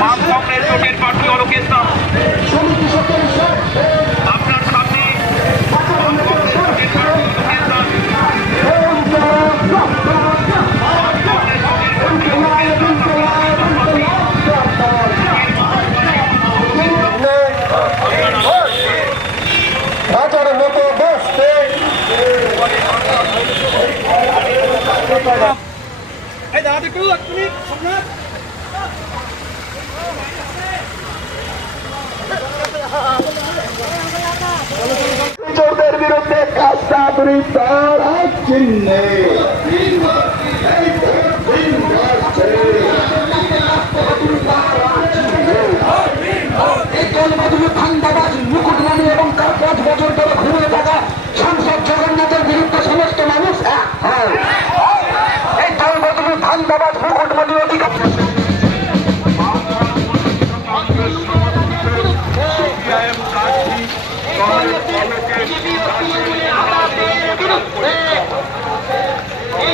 বাম কংগ্রেস জোটের প্রার্থী অলোকেশ দাস। আপনার সামনে বাম কংগ্রেস জোটের প্রার্থী অলোকেশ অলোকেশ দাস ঢাকার মতো বসতে চোরদের বিরুদ্ধে বৃত্তার চিহ্নে।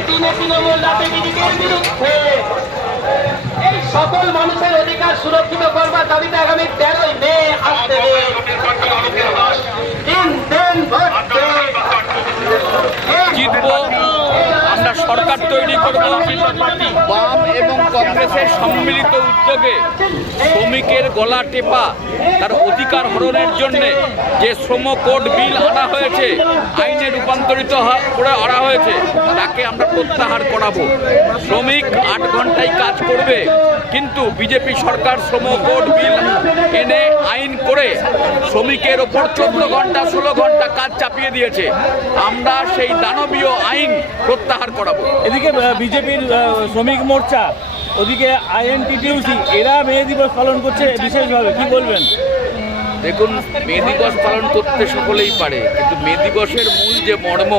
দিনে তৃণমূল রাজনীতির বিরুদ্ধে এই সকল মানুষের অধিকার সুরক্ষিত করবার দাবিতে আগামী তেরোই মে আসতে দিন। জোটের প্রার্থী অলোকেশ দাস দিন দিন ভোট দিন। এই জিতবো আমরা সরকার তৈরি করব। বাম এবং কংগ্রেসের সম্মিলিত উদ্যোগে শ্রমিকের গলা টেপা, তার অধিকার হরণের জন্য যে শ্রম কোড বিল আনা হয়েছে, আইনে রূপান্তরিত করে আনা হয়েছে, তাকে আমরা প্রত্যাহার করাবো। শ্রমিক আট ঘন্টায় কাজ করবে কিন্তু বিজেপি সরকার শ্রম কোড বিল এনে আইন করে শ্রমিকের ওপর চোদ্দ ঘণ্টা ষোলো ঘণ্টা কাজ চাপিয়ে দিয়েছে। আমরা সেই দানবীয় আইন প্রত্যাহার করাবো। এদিকে বিজেপির শ্রমিক মোর্চা ওদিকে আইএনটিটিউসি এরা মে দিবস পালন করছে বিশেষভাবে কি বলবেন? দেখুন মে দিবস পালন করতে সকলেই পারে কিন্তু মে দিবসের মূল যে মর্ম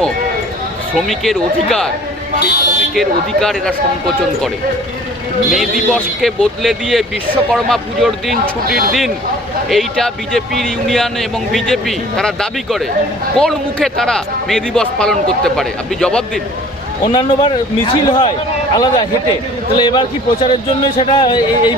শ্রমিকের অধিকার সেই শ্রমিকের অধিকার এরা সংকোচন করে। মে দিবসকে বদলে দিয়ে বিশ্বকর্মা পুজোর দিন, ছুটির দিন, এইটা বিজেপির ইউনিয়ন এবং বিজেপি তারা দাবি করে। কোন মুখে তারা মে দিবস পালন করতে পারে? আপনি জবাব দিন। অন্যান্যবার মিছিল হয়, আলাদা হেঁটে। তাহলে এবার কি প্রচারের জন্য সেটা এই-